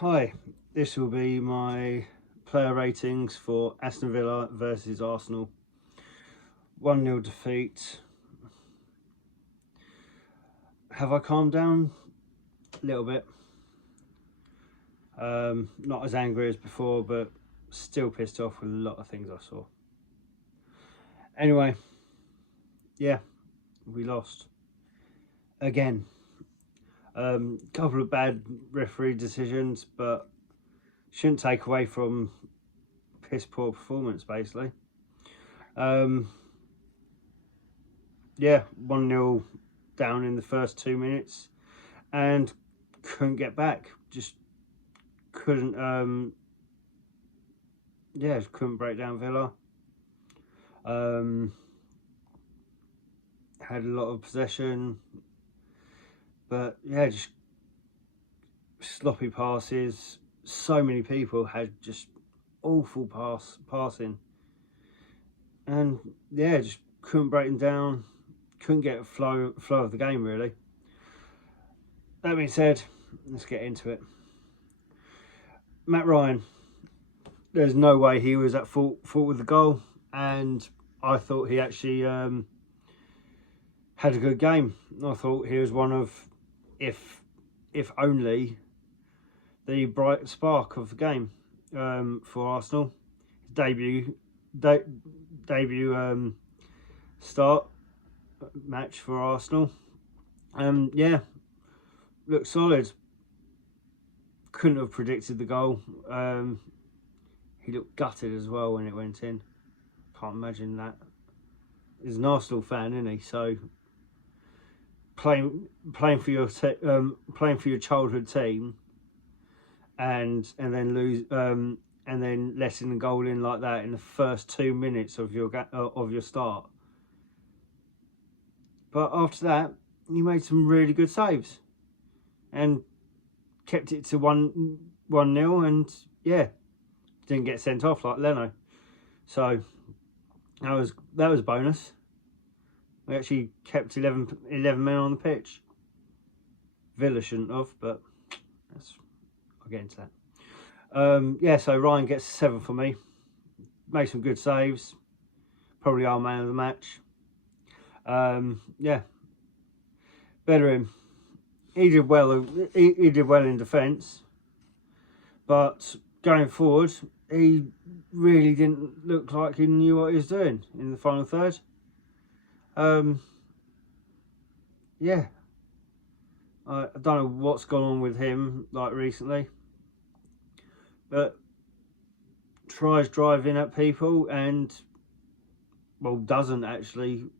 Hi, this will be my player ratings for Aston Villa versus Arsenal. 1-0 defeat. Have I calmed down? A little bit. Not as angry as before, but still pissed off with a lot of things I saw. Anyway, yeah, we lost. Again. Couple of bad referee decisions, but shouldn't take away from piss poor performance, basically. Yeah, 1-0 down in the first 2 minutes and couldn't get back. Just couldn't just couldn't break down Villa. Had a lot of possession, but yeah, just sloppy passes. So many people had just awful passing, and yeah, just couldn't break them down. Couldn't get a flow of the game, really. That being said, let's get into it. Matt Ryan, there's no way he was at fault with the goal, and I thought he actually had a good game. I thought he was one of, if only, the bright spark of the game for Arsenal. Debut start match for Arsenal. Yeah, looked solid. Couldn't have predicted the goal. He looked gutted as well when it went in. Can't imagine that. He's an Arsenal fan, isn't he? So playing for your childhood team, and then lose and then letting the goal in like that in the first 2 minutes of your start. But after that, he made some really good saves and kept it to 1-0, and yeah, didn't get sent off like Leno. So that was a bonus. We actually kept 11 men on the pitch. Villa shouldn't have, but I'll get into that. Yeah, so Ryan gets 7 for me. Made some good saves. Probably our man of the match. Yeah, better him. He did well. He did well in defence, but going forward, he really didn't look like he knew what he was doing in the final third. Yeah, I don't know what's gone on with him like recently, but tries driving at people and, well, doesn't actually.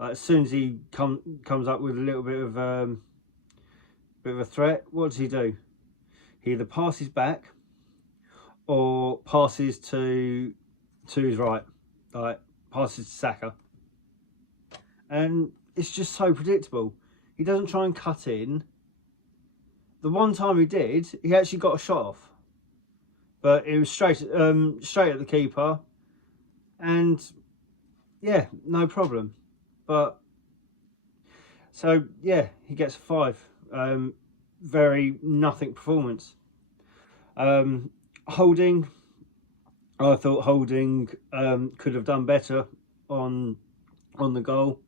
As soon as he comes up with a little bit of a threat, what does he do? He either passes back or passes to his right, like passes to Saka, and it's just so predictable. He doesn't try and cut in. The one time he did, he actually got a shot off, but it was straight at the keeper, and yeah, no problem. But so yeah, he gets a 5. Very nothing performance. Holding, I thought Holding could have done better on the goal.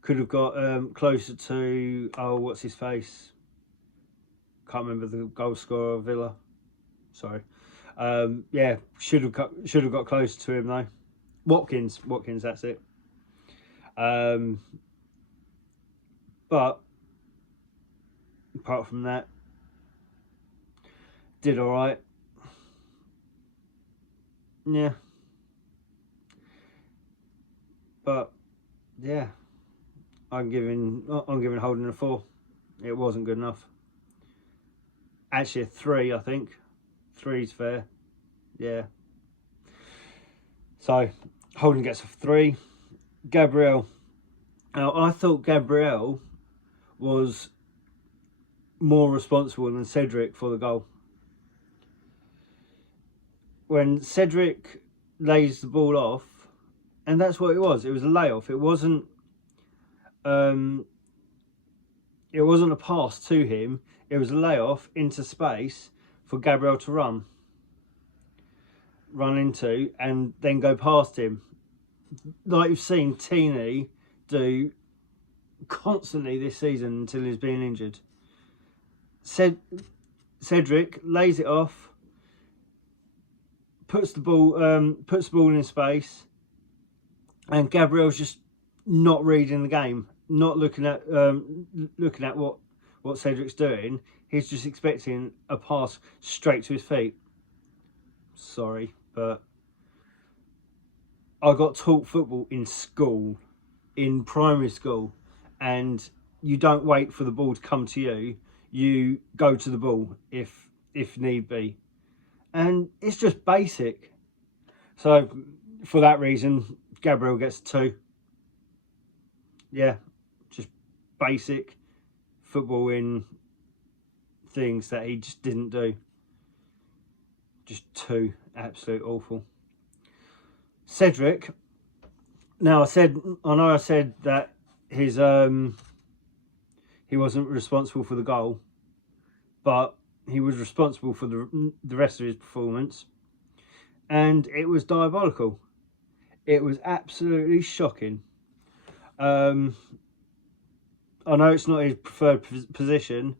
Could have got closer to, what's his face? Can't remember the goal scorer of Villa. Sorry. Yeah, should have got closer to him though. Watkins, that's it. But apart from that, did all right. Yeah, but yeah, I'm giving Holding a 4. It wasn't good enough. Actually, a 3. I think 3's fair. Yeah. So Holding gets a 3. Gabriel. Now, I thought Gabriel was more responsible than Cedric for the goal. When Cedric lays the ball off, and that's what it was. It was a layoff. It wasn't a pass to him. It was a layoff into space for Gabriel to run into and then go past him, like you've seen Tini do constantly this season until he's been injured. Cedric lays it off, puts the ball in space, and Gabriel's just not reading the game, not looking at what Cedric's doing. He's just expecting a pass straight to his feet. Sorry, but I got taught football in school, in primary school, and you don't wait for the ball to come to you. You go to the ball if need be. And it's just basic. So for that reason, Gabriel gets 2. Yeah, just basic footballing things that he just didn't do. Just 2, absolute awful. Cedric. Now I know I said that his he wasn't responsible for the goal, but he was responsible for the rest of his performance, and it was diabolical. It was absolutely shocking. I know it's not his preferred position,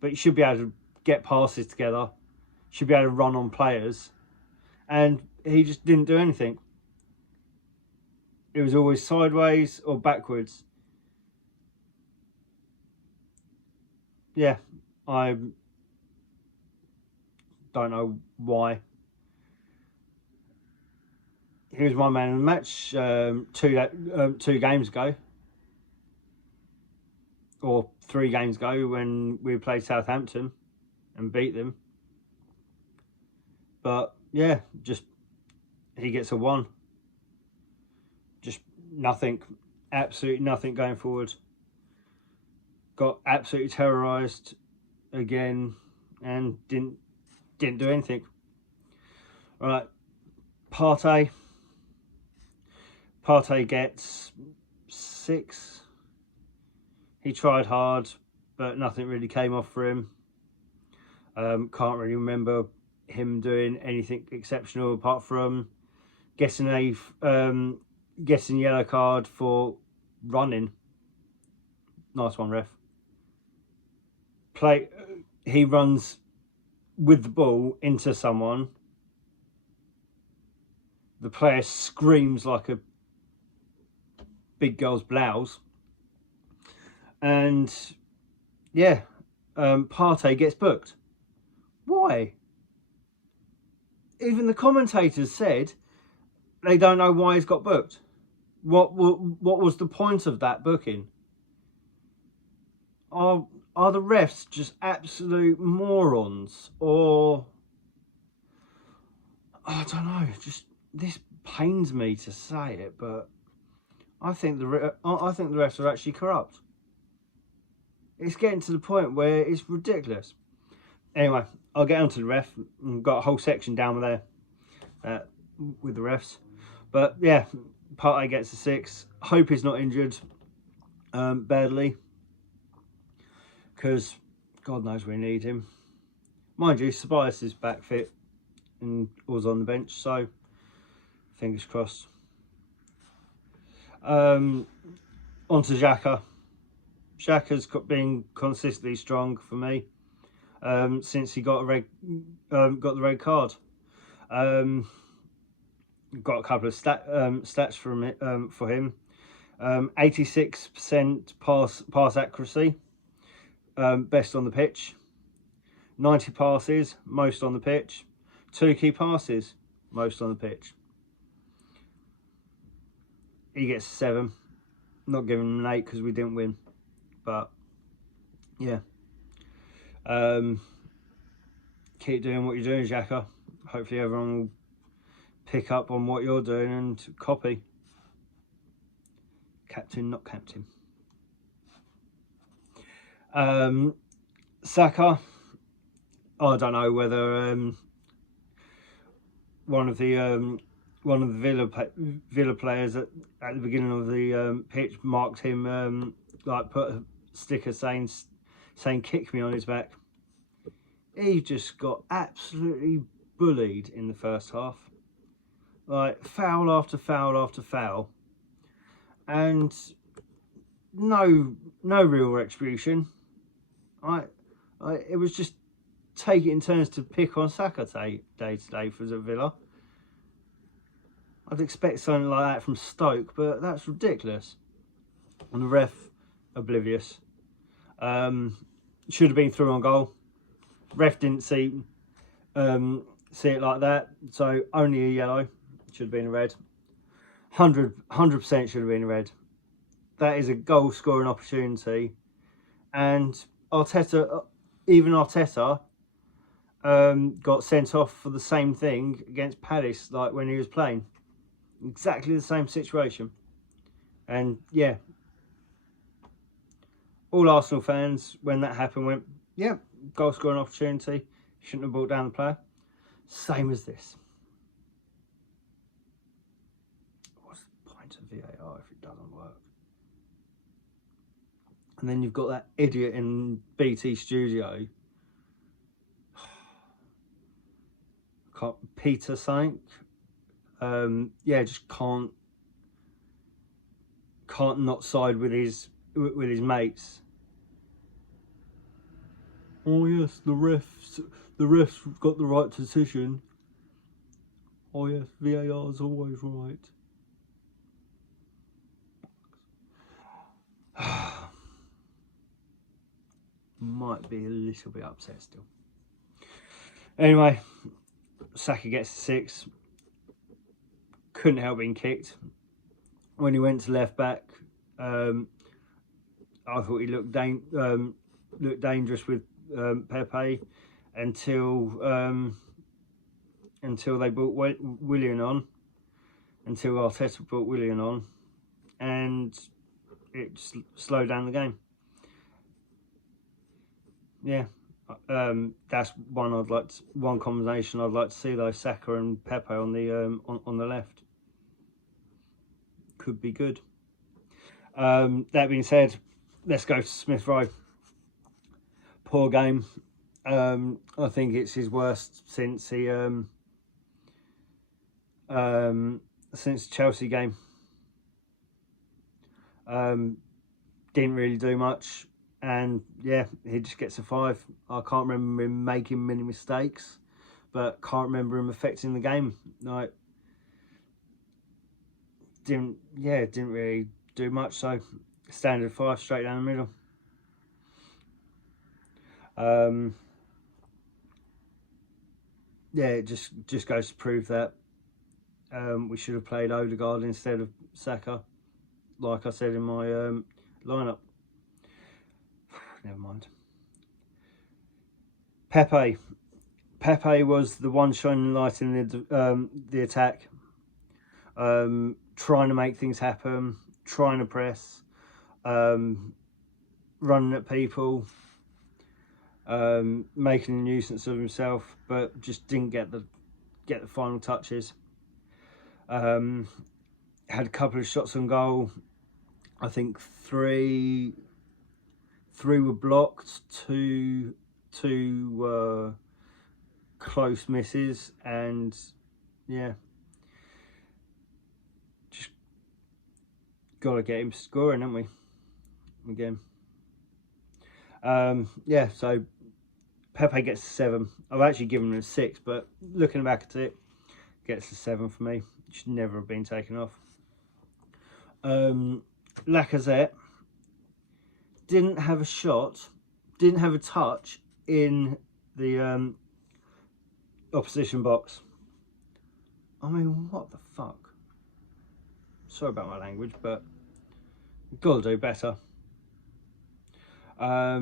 but he should be able to get passes together, should be able to run on players, and he just didn't do anything. It was always sideways or backwards. Yeah, I don't know why. He was my man in the match 2 games ago, or 3 games ago when we played Southampton and beat them. But yeah, just he gets a 1. Just nothing, absolutely nothing going forward. Got absolutely terrorised again and didn't do anything. Right, Partey gets 6. He tried hard, but nothing really came off for him. Can't really remember him doing anything exceptional apart from getting yellow card for running. Nice one, ref. He runs with the ball into someone. The player screams like a big girl's blouse. And yeah, Partey gets booked. Why? Even the commentators said they don't know why he's got booked. What was the point of that booking? Are the refs just absolute morons, or I don't know? Just this pains me to say it, but I think the refs are actually corrupt. It's getting to the point where it's ridiculous. Anyway, I'll get onto the ref. I've got a whole section down there with the refs. But yeah, Partey gets a 6. Hope he's not injured badly, because God knows we need him. Mind you, Tobias is back fit and was on the bench, so fingers crossed. On to Xhaka. Xhaka's been consistently strong for me since he got the red card. Got a couple of stats from it for him. 86% pass accuracy, best on the pitch. 90 passes, most on the pitch. 2 key passes, most on the pitch. He gets 7. Not giving him an 8 because we didn't win. But yeah, keep doing what you're doing, Xhaka. Hopefully everyone will pick up on what you're doing and copy. Captain, not captain. Saka. I don't know whether one of the Villa players at the beginning of the pitch marked him, like put a sticker saying "kick me" on his back. he just got absolutely bullied in the first half. Like, foul after foul after foul. And no real retribution. It was just take it in turns to pick on Saka day to day for Villa. I'd expect something like that from Stoke, but that's ridiculous. And the ref, oblivious. Should have been through on goal. Ref didn't see it like that, so only a yellow. Should have been a red. 100% should have been a red. That is a goal scoring opportunity, and Arteta, even Arteta, got sent off for the same thing against Palace, like when he was playing. Exactly the same situation. And yeah, all Arsenal fans, when that happened, went, yeah, goal scoring opportunity, shouldn't have brought down the player. Same as this. What's the point of VAR if it doesn't work? And then you've got that idiot in BT Studio, Peter something. Yeah, just can't not side with his mates. Oh yes, the refs got the right decision. Oh yes, VAR is always right. Might be a little bit upset still. Anyway, Saka gets 6. Couldn't help being kicked. When he went to left back, I thought he looked dangerous with Pepe until they brought Willian on, until Arteta brought Willian on, and it slowed down the game. Yeah, that's one combination I'd like to see though. Saka and Pepe on the left could be good. That being said, let's go to Smith Rowe. Poor game. I think it's his worst since since Chelsea game. Didn't really do much, and yeah, he just gets a 5. I can't remember him making many mistakes, but can't remember him affecting the game. Like, didn't really do much. So standard 5 straight down the middle. Yeah, it just goes to prove that we should have played Odegaard instead of Saka, like I said in my lineup. Never mind. Pepe was the one shining light in the attack, trying to make things happen, trying to press, running at people, making a nuisance of himself, but just didn't get the final touches. Had a couple of shots on goal. I think three were blocked, two were close misses, and yeah, just gotta get him scoring, haven't we? Again. Yeah, so Pepe gets a 7. I've actually given him a 6, but looking back at it, gets a 7 for me. Should never have been taken off. Lacazette didn't have a shot, didn't have a touch in the opposition box. I mean, what the fuck? Sorry about my language, but you've got to do better. I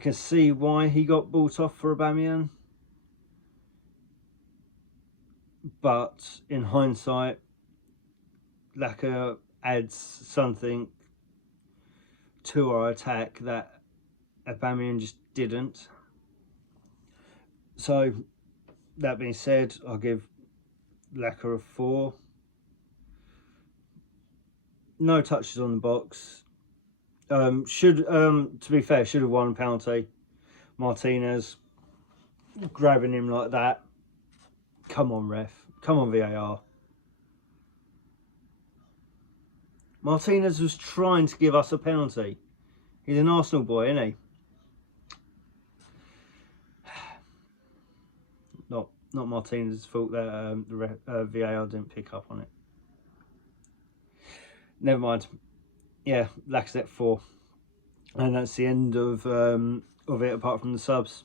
can see why he got bought off for Aubameyang, but in hindsight, Lacazette adds something to our attack that Aubameyang just didn't. So, that being said, I'll give Lacazette a 4. No touches on the box. To be fair, should have won a penalty, Martinez grabbing him like that. Come on, ref. Come on, VAR. Martinez was trying to give us a penalty. He's an Arsenal boy, isn't he? Not Martinez's fault that the VAR didn't pick up on it. Never mind. Yeah, Lacazette 4. And that's the end of it, apart from the subs.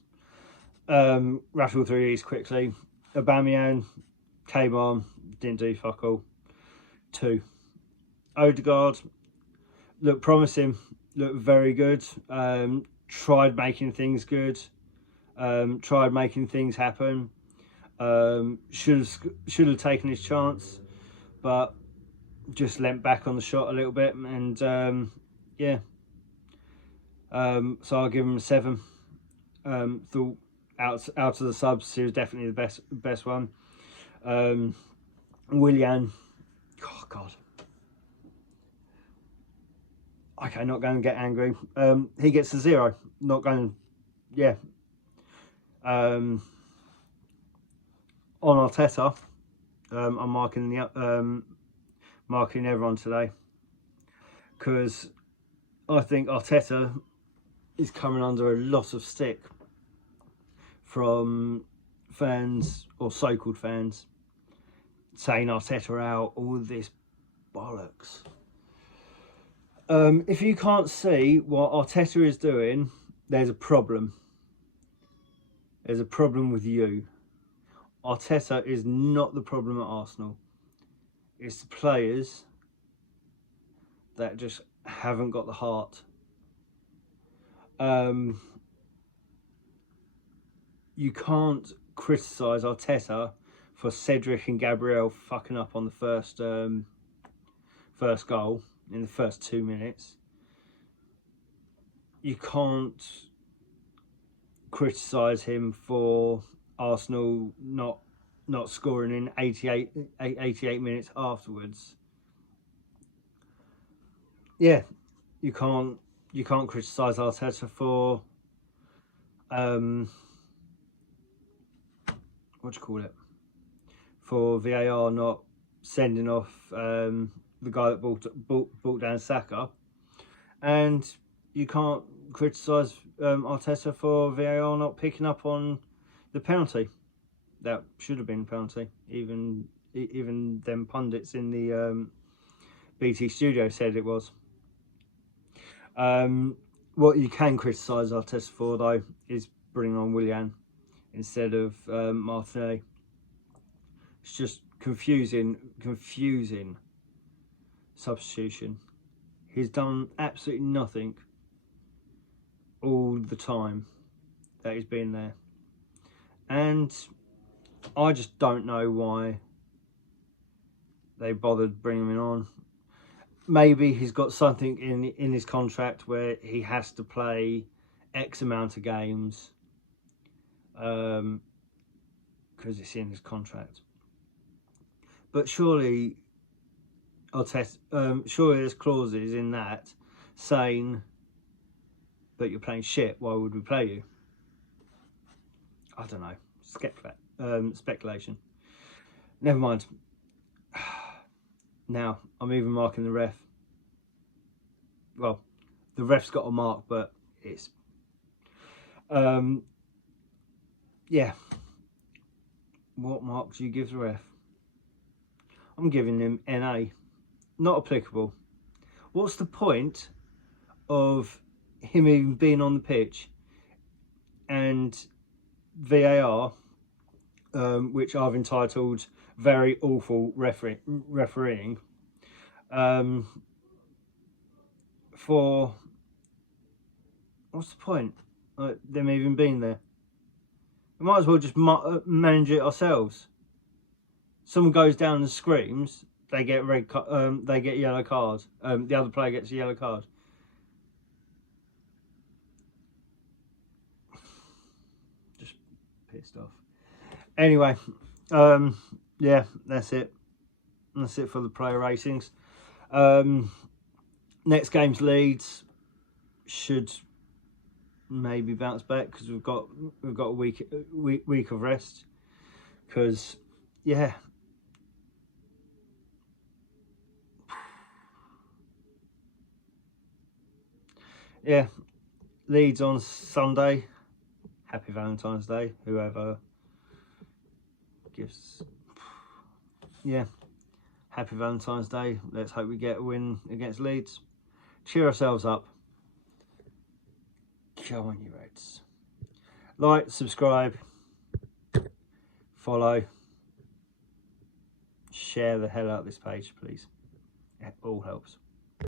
Rattle through these quickly. Aubameyang came on, didn't do fuck all. 2. Odegaard looked promising, looked very good. Tried making things good. Tried making things happen. Should have taken his chance, but just leant back on the shot a little bit, and yeah. So I'll give him a 7. Thought out of the subs, he was definitely the best one. Willian, oh god. Okay, not going to get angry. He gets a 0. Not going, yeah. On Arteta, I'm marking everyone today, because I think Arteta is coming under a lot of stick from fans, or so-called fans, saying Arteta out, all this bollocks. If you can't see what Arteta is doing, there's a problem. There's a problem with you. Arteta is not the problem at Arsenal. It's the players that just haven't got the heart. You can't criticise Arteta for Cedric and Gabriel fucking up on the first goal in the first 2 minutes. You can't criticise him for Arsenal not scoring in 88 minutes afterwards. Yeah, you can't criticise Arteta for what do you call it? For VAR not sending off the guy that brought down Saka, and you can't criticise Arteta for VAR not picking up on the penalty. That should have been a penalty. Even them pundits in the BT studio said it was. What you can criticise Arteta for, though, is bringing on Willian instead of Martinelli. It's just confusing substitution. He's done absolutely nothing all the time that he's been there, and I just don't know why they bothered bringing him on. Maybe he's got something in his contract where he has to play X amount of games, because it's in his contract. But surely surely there's clauses in that saying, but you're playing shit, why would we play you? I don't know. Speculation. Never mind. Now, I'm even marking the ref. Well, the ref's got a mark, but it's... yeah. What mark do you give the ref? I'm giving him NA. Not applicable. What's the point of him even being on the pitch and VAR, which I've entitled very awful refereeing, for what's the point? Them even being there. We might as well just manage it ourselves. Someone goes down and screams, they get they get yellow card. The other player gets a yellow card. Just pissed off. Anyway, yeah, that's it. That's it for the player ratings. Next game's Leeds should maybe bounce back, because we've got a week of rest. Because yeah, Leeds on Sunday. Happy Valentine's Day, whoever gives. Yeah, happy Valentine's Day. Let's hope we get a win against Leeds. Cheer ourselves up. Go on, you Reds. Like, subscribe, follow, share the hell out of this page, please. It all helps.